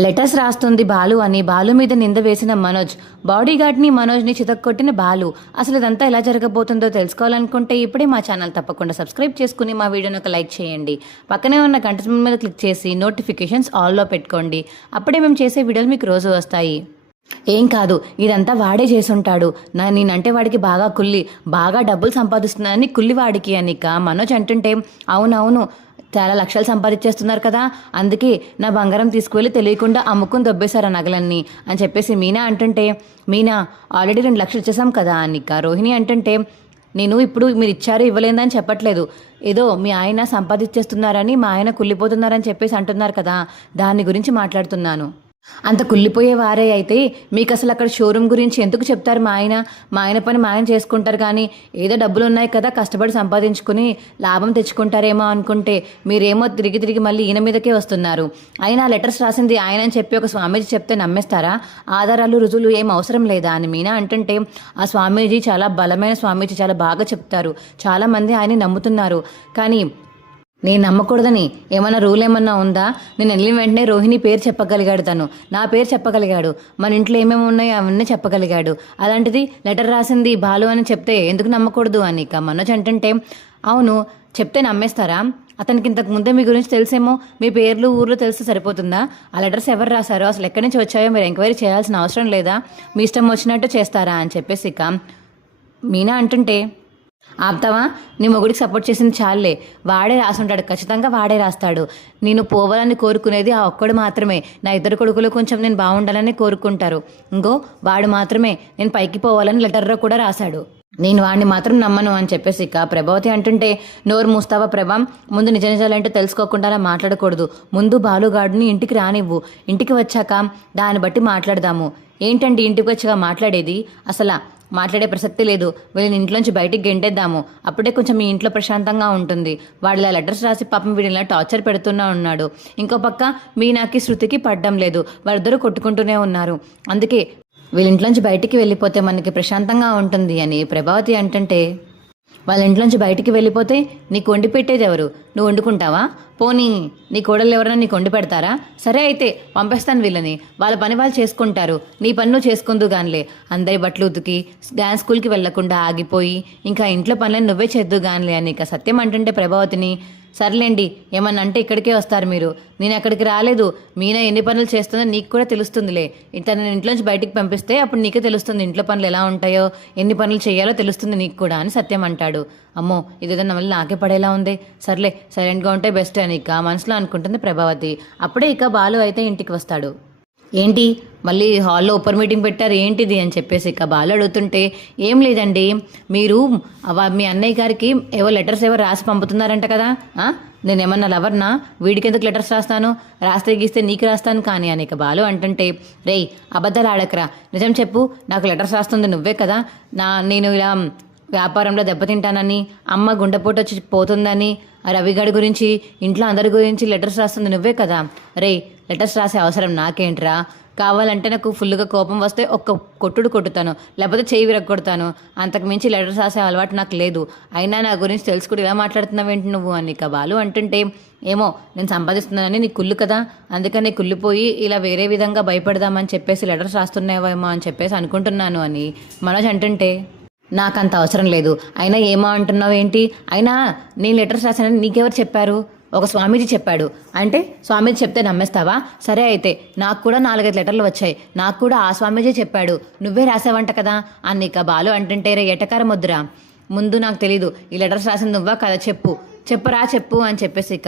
Letters రాస్తుంది బాలు అని బాలు మీద నింద వేసిన మనోజ్, బాడీగార్డ్ని మనోజ్ని చితక్కొట్టిన బాలు. అసలు ఇదంతా ఎలా జరగబోతుందో తెలుసుకోవాలనుకుంటే ఇప్పుడే మా ఛానల్ తప్పకుండా సబ్స్క్రైబ్ చేసుకుని మా వీడియోని ఒక లైక్ చేయండి. పక్కనే ఉన్న గంట సింబల్ మీద క్లిక్ చేసి నోటిఫికేషన్స్ ఆల్లో పెట్టుకోండి. అప్పుడే మేము చేసే వీడియోలు మీకు రోజు వస్తాయి. ఏం కాదు, ఇదంతా వాడే చేసుంటాడు. నేనంటే వాడికి బాగా కుల్లి, బాగా డబ్బులు సంపాదిస్తున్నానని కుల్లి వాడికి అనిక మనోజ్ అంటుంటే, అవునవును చాలా లక్షలు సంపాదించేస్తున్నారు కదా, అందుకే నా బంగారం తీసుకువెళ్ళి తెలియకుండా అమ్ముకుని దొబ్బేశారు ఆ నగలన్నీ అని చెప్పేసి మీనా అంటుంటే, మీనా ఆల్రెడీ 2 లక్షలు ఇచ్చేసాం కదా అనిక. రోహిణి అంటుంటే, నేను ఇప్పుడు మీరు ఇచ్చారు ఇవ్వలేదని చెప్పట్లేదు, ఏదో మీ ఆయన సంపాదించేస్తున్నారని మా ఆయన కుళ్ళిపోతున్నారని చెప్పేసి అంటున్నారు కదా, దాని గురించి మాట్లాడుతున్నాను. అంత కుళ్ళిపోయే వారే అయితే మీకు అసలు అక్కడ షోరూమ్ గురించి ఎందుకు చెప్తారు? మా ఆయన పని మా ఆయన చేసుకుంటారు, కానీ ఏదో డబ్బులు ఉన్నాయి కదా కష్టపడి సంపాదించుకుని లాభం తెచ్చుకుంటారేమో అనుకుంటే మీరేమో తిరిగి మళ్ళీ ఈయన మీదకే వస్తున్నారు. అయినా లెటర్స్ రాసింది ఆయన అని చెప్పి ఒక స్వామీజీ చెప్తే నమ్మేస్తారా? ఆధారాలు రుజువులు ఏం అవసరం లేదా అని మీనా అంటుంటే, ఆ స్వామీజీ చాలా బలమైన స్వామీజీ, చాలా బాగా చెప్తారు, చాలామంది ఆయన్ని నమ్ముతున్నారు, కానీ నేను నమ్మకూడదని ఏమన్నా రూల్ ఏమన్నా ఉందా? నేను వెళ్ళిన వెంటనే రోహిణి పేరు చెప్పగలిగాడు, తను నా పేరు చెప్పగలిగాడు, మన ఇంట్లో ఏమేమి ఉన్నాయో అవన్నీ చెప్పగలిగాడు. అలాంటిది లెటర్ రాసింది బాలు అని చెప్తే ఎందుకు నమ్మకూడదు అని మనోజ్ అంటుంటే, అవును చెప్తే నమ్మేస్తారా? అతనికి ఇంతకు ముందే మీ గురించి తెలిసేమో, మీ పేర్లు ఊర్లో తెలిస్తే సరిపోతుందా? ఆ లెటర్స్ ఎవరు రాశారో, అసలు ఎక్కడి నుంచి వచ్చాయో మీరు ఎంక్వైరీ చేయాల్సిన అవసరం లేదా? మీ ఇష్టం వచ్చినట్టు చేస్తారా అని చెప్పేసి మీనా అంటుంటే, ఆపుతావా? నీ మొగుడికి సపోర్ట్ చేసింది చాలే, వాడే రాసుంటాడు, ఖచ్చితంగా వాడే రాస్తాడు. నేను పోవాలని కోరుకునేది ఆ ఒక్కడు మాత్రమే. నా 2 కొడుకులు కొంచెం నేను బాగుండాలని కోరుకుంటారు. ఇంకో వాడు మాత్రమే నేను పైకి పోవాలని లెటర్లో కూడా రాశాడు. నేను వాడిని మాత్రం నమ్మను అని చెప్పేసి ప్రభావతి అంటుంటే, నోరు మూస్తావా ప్రభా? ముందు నిజ నిజాలంటే తెలుసుకోకుండా అలా మాట్లాడకూడదు. ముందు బాలుగాడిని ఇంటికి రానివ్వు, ఇంటికి వచ్చాక దాన్ని బట్టి మాట్లాడదాము. ఏంటండి ఇంటికి వచ్చాక మాట్లాడేది? అసలు మాట్లాడే ప్రసక్తి లేదు. వీళ్ళని ఇంట్లోంచి బయటికి గెంటేద్దాము, అప్పుడే కొంచెం మీ ఇంట్లో ప్రశాంతంగా ఉంటుంది. వాడిలా లెటర్స్ రాసి పాపం వీడిలా టార్చర్ పెడుతూనే ఉన్నాడు. ఇంకో పక్క మీనాకి శృతికి పడ్డం లేదు, వారిద్దరూ కొట్టుకుంటూనే ఉన్నారు. అందుకే వీళ్ళ ఇంట్లోంచి బయటికి వెళ్ళిపోతే మనకి ప్రశాంతంగా ఉంటుంది అని ప్రభావతి అంటుంటే, వాళ్ళ ఇంట్లోంచి బయటికి వెళ్ళిపోతే నీకు వండి పెట్టేది ఎవరు? నువ్వు వండుకుంటావా? పోనీ నీ కోడలు ఎవరైనా నీకు వండి పెడతారా? సరే అయితే పంపేస్తాను వీళ్ళని, వాళ్ళ పని వాళ్ళు చేసుకుంటారు, నీ పని నువ్వు చేసుకుందు గానిలే. అందరి బట్టలు ఉతికి డ్యాన్స్ స్కూల్కి వెళ్లకుండా ఆగిపోయి ఇంకా ఇంట్లో పనులను నువ్వే చేద్దు గానిలే అని సత్యం అంటుంటే ప్రభావతిని, సర్లేండి ఏమన్నా అంటే ఇక్కడికే వస్తారు మీరు, నేను అక్కడికి రాలేదు. మీనా ఎన్ని పనులు చేస్తుందో నీకు కూడా తెలుస్తుందిలే. నేను ఇంట్లోంచి బయటికి పంపిస్తే అప్పుడు నీకే తెలుస్తుంది ఇంట్లో పనులు ఎలా ఉంటాయో, ఎన్ని పనులు చేయాలో తెలుస్తుంది నీకు కూడా అని సత్యం అంటాడు. అమ్మో ఇదేదన్నా మళ్ళీ నాకే పడేలా ఉంది, సర్లే సైలెంట్గా ఉంటే బెస్ట్ అని మనసులో అనుకుంటుంది ప్రభావతి. అప్పుడే బాలు అయితే ఇంటికి వస్తాడు. ఏంటి మళ్ళీ హాల్లో ఓపెన్ మీటింగ్ పెట్టారు ఏంటిది అని చెప్పేసి బాలు అడుగుతుంటే, ఏం లేదండి, మీరు మీ అన్నయ్య గారికి ఏవో లెటర్స్ ఏవో రాసి పంపుతున్నారంట కదా, నేనేమన్నా లవర్నా? వీడికి ఎందుకు లెటర్స్ రాస్తాను? రాస్తే గీస్తే నీకు రాస్తాను కానీ అని బాలు అంటుంటే, రేయ్ అబద్ధాలు ఆడకరా, నిజం చెప్పు, నాకు లెటర్స్ రాస్తుంది నువ్వే కదా, నేను ఇలా వ్యాపారంలో దెబ్బతింటానని, అమ్మ గుండెపోటు వచ్చి పోతుందని, రవిగడి గురించి ఇంట్లో అందరి గురించి లెటర్స్ రాస్తుంది నువ్వే కదా. రేయ్ లెటర్స్ రాసే అవసరం నాకేంట్రా? కావాలంటే నాకు ఫుల్గా కోపం వస్తే ఒక్క కొట్టుడు కొట్టుతాను, లేకపోతే చేయి విరగొడతాను, అంతకు మించి లెటర్స్ రాసే అలవాటు నాకు లేదు. అయినా నా గురించి తెలుసుకుంటే ఇలా మాట్లాడుతున్నావేంటి నువ్వు అని బాలు అంటుంటే, ఏమో నేను సంపాదిస్తున్నానని నీ కుళ్ళు కదా, అందుకని కుళ్ళిపోయి ఇలా వేరే విధంగా భయపడదామని చెప్పేసి లెటర్స్ రాస్తున్నావేమో అని చెప్పేసి అనుకుంటున్నాను అని మనోజ్ అంటుంటే, నాకంత అవసరం లేదు. అయినా ఏమో అంటున్నావు ఏంటి? అయినా నేను లెటర్స్ రాశానని నీకెవరు చెప్పారు? ఒక స్వామీజీ చెప్పాడు అంటే స్వామీజీ చెప్తే నమ్మేస్తావా? సరే అయితే నాకు కూడా 4-5 లెటర్లు వచ్చాయి, నాకు కూడా ఆ స్వామీజీ చెప్పాడు, నువ్వే రాసావంట కదా అని బాలు అంటుంటే, రే ఎటకారం వద్దురా, ముందు నాకు తెలీదు ఈ లెటర్స్ రాసింది నువ్వా కదా, చెప్పు అని చెప్పేసి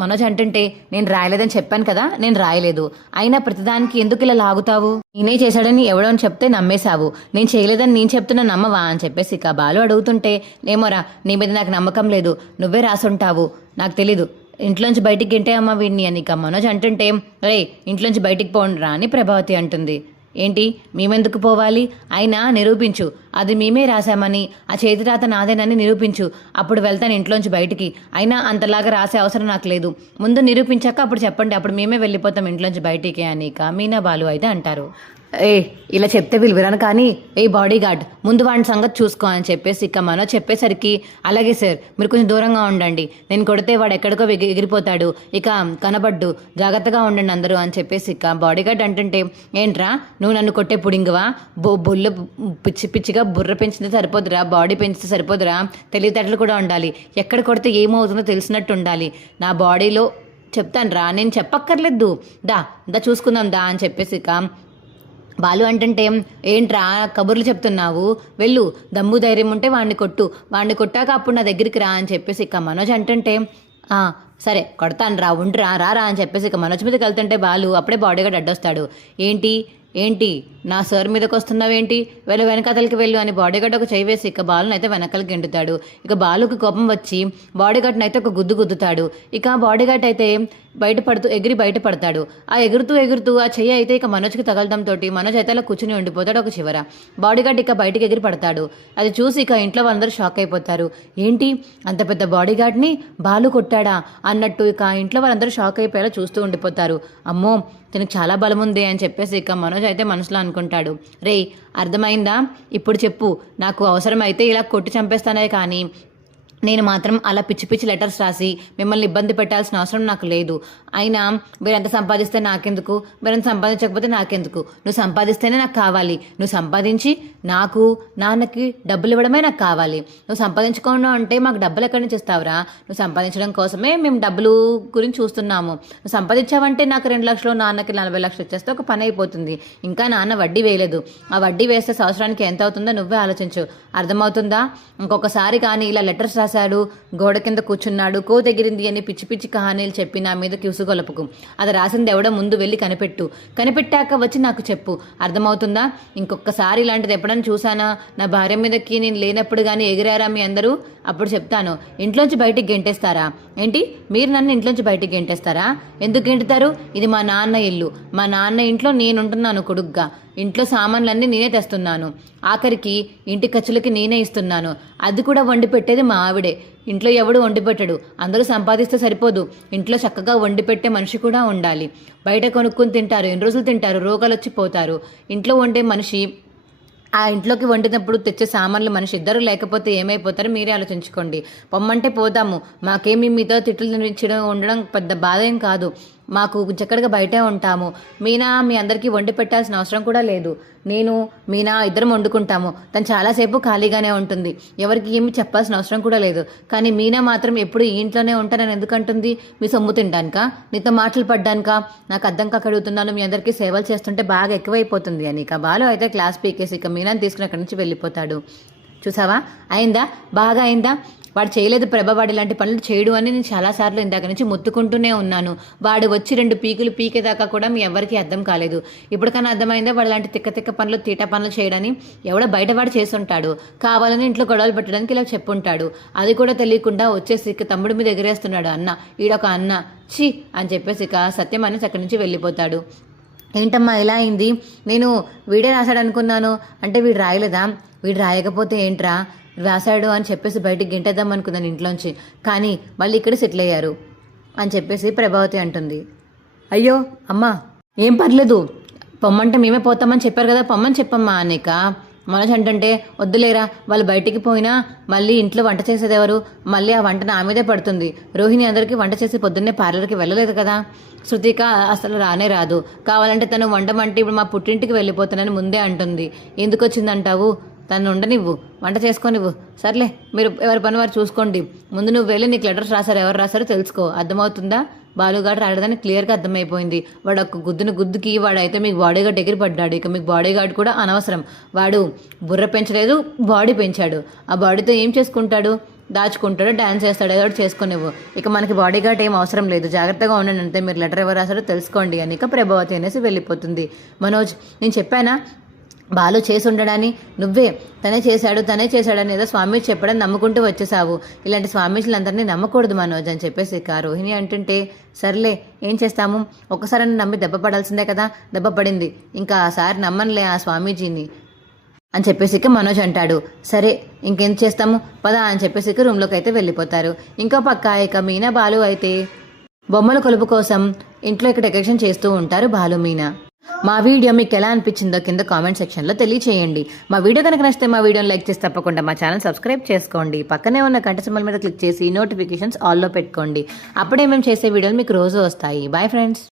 మనోజ్ అంటుంటే, నేను రాయలేదని చెప్పాను కదా, నేను రాయలేదు, అయినా ప్రతిదానికి ఎందుకు ఇలా లాగుతావు? నేనే చేశాడని ఎవడో అని చెప్తే నమ్మేశావు, నేను చేయలేదని నేను చెప్తున్నా నమ్మవా అని చెప్పేసి బాలు అడుగుతుంటే, ఏమోరా నీ మీద నాకు నమ్మకం లేదు, నువ్వే రాసుంటావు, నాకు తెలీదు, ఇంట్లోంచి బయటికి గెంటే అమ్మ వీడిని అని మనోజ్ అంటుంటే, రే ఇంట్లోంచి బయటికి పోండిరా అని ప్రభావతి అంటుంది. ఏంటి మేమెందుకు పోవాలి? అయినా నిరూపించు, అది మేమే రాశామని, ఆ చేతి రాత నాదేనని నిరూపించు, అప్పుడు వెళ్తాను ఇంట్లోంచి బయటికి. అయినా అంతలాగా రాసే అవసరం నాకు లేదు. ముందు నిరూపించాక అప్పుడు చెప్పండి, అప్పుడు మేమే వెళ్ళిపోతాం ఇంట్లోంచి బయటికి అని ఇక మీనా బాలు అయితే అంటారు. ఏ ఇలా చెప్తే వీళ్ళు వినరు కానీ, ఏ బాడీ గార్డ్ ముందు వాడి సంగతి చూసుకో అని చెప్పేసి ఇక మనోజ్ చెప్పేసరికి, అలాగే సార్ మీరు కొంచెం దూరంగా ఉండండి, నేను కొడితే వాడు ఎక్కడికో ఎగిరిపోతాడు, ఇక కనబడ్డు, జాగ్రత్తగా ఉండండి అందరూ అని చెప్పేసి ఇక బాడీ గార్డ్ అంటుంటే, ఏంట్రా నువ్వు నన్ను కొట్టే పుడింగువా, బొల్లు పిచ్చి పిచ్చిగా బుర్ర పెంచితే సరిపోదురా, బాడీ పెంచితే సరిపోదురా, తెలివితేటలు కూడా ఉండాలి, ఎక్కడ కొడితే ఏమవుతుందో తెలిసినట్టు ఉండాలి, నా బాడీలో చెప్తాను రా, నేను చెప్పక్కర్లేదు, దా దా చూసుకుందాం దా అని చెప్పేసి ఇక బాలు అంటుంటే, ఏంట్రా కబుర్లు చెప్తున్నావు, వెళ్ళు, దమ్ము ధైర్యం ఉంటే వాడిని కొట్టు, వాడిని కొట్టాక అప్పుడు నా దగ్గరికి రా అని చెప్పేసి ఇక మనోజ్ అంటుంటే, సరే కొడతాను రా, ఉంటురా రారా అని చెప్పేసి ఇక మనోజ్ మీదకి వెళ్తుంటే బాలు అప్పుడే బాడీగార్డ్ అడ్డొస్తాడు. ఏంటి ఏంటి నా సార్ మీదకి వస్తున్నావేంటి, వెనకాతలకి వెళ్ళు అని బాడీగార్డ్ ఒక చేయి వేసి ఇక బాలుని అయితే వెనకాలకి గెంటుతాడు. ఇక బాలుకి కోపం వచ్చి బాడీగార్డ్ని అయితే ఒక గుద్దుతాడు. ఇక బాడీగార్డ్ అయితే ఎగిరి బయటపడతాడు. ఆ ఎగురుతూ ఆ చెయ్యి అయితే ఇక మనోజ్కి తగలడంతో మనోజ్ అయితే అలా కూర్చుని ఉండిపోతాడు ఒక చివర. బాడీగార్డ్ ఇక బయటకు ఎగిరి పడతాడు. అది చూసి ఇక ఇంట్లో వాళ్ళందరూ షాక్ అయిపోతారు. ఏంటి అంత పెద్ద బాడీగార్డ్ని బాలు కొట్టాడా అన్నట్టు ఇక ఇంట్లో వాళ్ళందరూ షాక్ అయిపోయేలా చూస్తూ ఉండిపోతారు. అమ్మో తనకు చాలా బలం ఉంది అని చెప్పేసి ఇక మనోజ్ అయితే మనసులో అనుకుంటాడు. రే అర్థమైందా, ఇప్పుడు చెప్పు, నాకు అవసరమైతే ఇలా కొట్టి చంపేస్తానే కానీ నేను మాత్రం అలా పిచ్చి పిచ్చి లెటర్స్ రాసి మిమ్మల్ని ఇబ్బంది పెట్టాల్సిన అవసరం నాకు లేదు. అయినా మీరెంత సంపాదిస్తే నాకెందుకు, మీరెంత సంపాదించకపోతే నాకెందుకు, నువ్వు సంపాదిస్తేనే నాకు కావాలి, నువ్వు సంపాదించి నాకు నాన్నకి డబ్బులు ఇవ్వడమే నాకు కావాలి. నువ్వు సంపాదించుకోవడం అంటే మాకు డబ్బులు ఎక్కడి నుంచి ఇస్తావురా, నువ్వు సంపాదించడం కోసమే మేము డబ్బులు గురించి చూస్తున్నాము. నువ్వు సంపాదించావంటే నాకు 2 లక్షలు, నాన్నకి 40 లక్షలు ఇచ్చేస్తే ఒక పని అయిపోతుంది. ఇంకా నాన్న వడ్డీ వేయలేదు, ఆ వడ్డీ వేస్తే సంవత్సరానికి ఎంత అవుతుందో నువ్వే ఆలోచించు, అర్థమవుతుందా? ఇంకొకసారి కానీ ఇలా లెటర్స్ రాశాడు, గోడ కింద కూర్చున్నాడు, కోతెగిరింది అని పిచ్చి పిచ్చి కహానీలు చెప్పి నా మీద క్యూసుగొలపకు. అది రాసింది ఎవడో ముందు వెళ్ళి కనిపెట్టాక వచ్చి నాకు చెప్పు, అర్థమవుతుందా? ఇంకొకసారి ఇలాంటిది ఎప్పుడైనా చూసానా, నా భార్య మీదకి నేను లేనప్పుడు కానీ ఎగిరారా మీ అందరూ, అప్పుడు చెప్తాను. ఇంట్లోంచి బయటికి గెంటేస్తారా ఏంటి, మీరు నన్ను ఇంట్లోంచి బయటికి గెంటేస్తారా? ఎందుకు గెంటుతారు? ఇది మా నాన్న ఇల్లు, మా నాన్న ఇంట్లో నేనుంటున్నాను కొడుగ్గా, ఇంట్లో సామాన్లన్నీ నేనే తెస్తున్నాను, ఆఖరికి ఇంటి ఖర్చులకి నేనే ఇస్తున్నాను, అది కూడా వండి పెట్టేది మా ఆవిడే. ఇంట్లో ఎవడు వండి పెట్టడు, అందరూ సంపాదిస్తే సరిపోదు, ఇంట్లో చక్కగా వండి పెట్టే మనిషి కూడా ఉండాలి. బయట కొనుక్కొని తింటారు, ఎన్ని రోజులు తింటారు, రోగాలు వచ్చి పోతారు. ఇంట్లో వండే మనిషి ఆ ఇంట్లోకి వండినప్పుడు తెచ్చే సామాన్లు మనిషి ఇద్దరు లేకపోతే ఏమైపోతారో మీరే ఆలోచించుకోండి. పొమ్మంటే పోతాము, మాకేమి మీతో తిట్లు తినిపించడం ఉండడం పెద్ద బాధ ఏం కాదు, మాకు చక్కగా బయటే ఉంటాము. మీనా మీ అందరికీ వండి పెట్టాల్సిన అవసరం కూడా లేదు, నేను మీనా ఇద్దరం వండుకుంటాము, తను చాలాసేపు ఖాళీగానే ఉంటుంది, ఎవరికి ఏమి చెప్పాల్సిన అవసరం కూడా లేదు. కానీ మీనా మాత్రం ఎప్పుడు ఈ ఇంట్లోనే ఉంటానని ఎందుకంటుంది? మీ సొమ్ము తినడానికా, నీతో మాటలు పడ్డానికా? నాకు అర్థం కాక అడుగుతున్నాను, మీ అందరికీ సేవలు చేస్తుంటే బాగా ఎక్కువైపోతుంది అని. ఇక బాలు అయితే క్లాస్ పీకేసి ఇక మీనాని తీసుకుని అక్కడి నుంచి వెళ్ళిపోతాడు. చూసావా, అయిందా, బాగా అయిందా? వాడు చేయలేదు ప్రభ, వాడు ఇలాంటి పనులు చేయడు అని నేను చాలాసార్లు ఇందాక నుంచి మొత్తుకుంటూనే ఉన్నాను. వాడు వచ్చి 2 పీకులు పీకేదాకా కూడా మీ ఎవరికి అర్థం కాలేదు. ఇప్పటికన్నా అర్థమైందా వాడు ఇలాంటి తిక్క తిక్క పనులు, తీట పనులు చేయడని? ఎవడో బయటవాడు చేసుంటాడు, కావాలని ఇంట్లో గొడవలు పెట్టడానికి ఇలా చెప్పుంటాడు. అది కూడా తెలియకుండా వచ్చేసి ఇక తమ్ముడి మీద ఎగిరేస్తున్నాడు అన్న, ఈడొక అన్న, ఛీ అని చెప్పేసి ఇక సత్యం అనేసి అక్కడి నుంచి వెళ్ళిపోతాడు. ఏంటమ్మా ఇలా అయింది, నేను వీడే రాశాడు అనుకున్నాను అంటే వీడు రాయలేదా, వీడు రాయకపోతే ఏంట్రా రాశాడు అని చెప్పేసి బయటికి గింటేద్దాం అనుకున్నాను ఇంట్లోంచి, కానీ మళ్ళీ ఇక్కడ సెటిల్ అయ్యారు అని చెప్పేసి ప్రభావతి అంటుంది. అయ్యో అమ్మా ఏం పర్లేదు, పొమ్మంటే మేమే పోతామని చెప్పారు కదా, పొమ్మని చెప్పమ్మా అనేక. మనోజ్ అంటే వద్దులేరా, వాళ్ళు బయటికి పోయినా మళ్ళీ ఇంట్లో వంట చేసేది ఎవరు, మళ్ళీ ఆ వంట నా మీదే పడుతుంది. రోహిణి అందరికీ వంట చేసి పొద్దున్నే పార్లర్కి వెళ్ళలేదు కదా, శృతిక అసలు రానే రాదు, కావాలంటే తను వంటమంటే ఇప్పుడు మా పుట్టింటికి వెళ్ళిపోతానని ముందే అంటుంది. ఎందుకు వచ్చిందంటావు, తను ఉండనివ్వు, వంట చేసుకొనివ్వు. సర్లే మీరు ఎవరి పని వారు చూసుకోండి, ముందు నువ్వు వెళ్ళి నీకు లెటర్స్ రాశారు, ఎవరు రాశారో తెలుసుకో, అర్థమవుతుందా? బాలుగాడు రాయడదని క్లియర్గా అర్థమైపోయింది. వాడు ఒక గుద్దుకి వాడైతే మీకు బాడీగార్డ్ ఎగిరి పడ్డాడు. ఇక మీకు బాడీగార్డ్ కూడా అనవసరం, వాడు బుర్ర పెంచలేదు, బాడీ పెంచాడు. ఆ బాడీతో ఏం చేసుకుంటాడు, దాచుకుంటాడు, డాన్స్ చేస్తాడు, ఏదో చేసుకునేవు. ఇక మనకి బాడీగార్డ్ ఏం అవసరం లేదు, జాగ్రత్తగా ఉండండి అంతే, మీరు లెటర్ ఎవరు రాశారో తెలుసుకోండి అని ఇక ప్రభావతి అనేసి వెళ్ళిపోతుంది. మనోజ్ నేను చెప్పానా బాలు చేసి ఉండడాన్ని, నువ్వే తనే చేశాడని ఏదో స్వామి చెప్పడం నమ్ముకుంటూ వచ్చేసావు. ఇలాంటి స్వామీజీలందరినీ నమ్మకూడదు మనోజ్ అని చెప్పేసి ఇక రోహిణి అంటుంటే, సర్లే ఏం చేస్తాము, ఒక్కసారి నమ్మి దెబ్బ పడాల్సిందే కదా, దెబ్బ పడింది, ఇంకా ఆ సారి నమ్మనులే ఆ స్వామీజీని. అని చెప్పేసి ఇక మనోజ్ అంటాడు. సరే ఇంకేం చేస్తాము పదా అని చెప్పేసి ఇక రూమ్లోకి అయితే వెళ్ళిపోతారు. ఇంకో పక్క ఇక మీనా బాలు అయితే బొమ్మల కొలుపు కోసం ఇంట్లో ఇక్కడ డెకరేషన్ చేస్తూ ఉంటారు బాలు మీనా. మా వీడియో మీకు ఎలా అనిపించిందో కింద కామెంట్ సెక్షన్లో తెలియచేయండి. మా వీడియో కనుక నచ్చితే మా వీడియోని లైక్ చేసి తప్పకుండా మా ఛానల్ సబ్స్క్రైబ్ చేసుకోండి. పక్కనే ఉన్న గంట సింబల్ మీద క్లిక్ చేసి నోటిఫికేషన్స్ ఆల్లో పెట్టుకోండి. అప్పుడే మేము చేసే వీడియోలు మీకు రోజు వస్తాయి. Bye friends.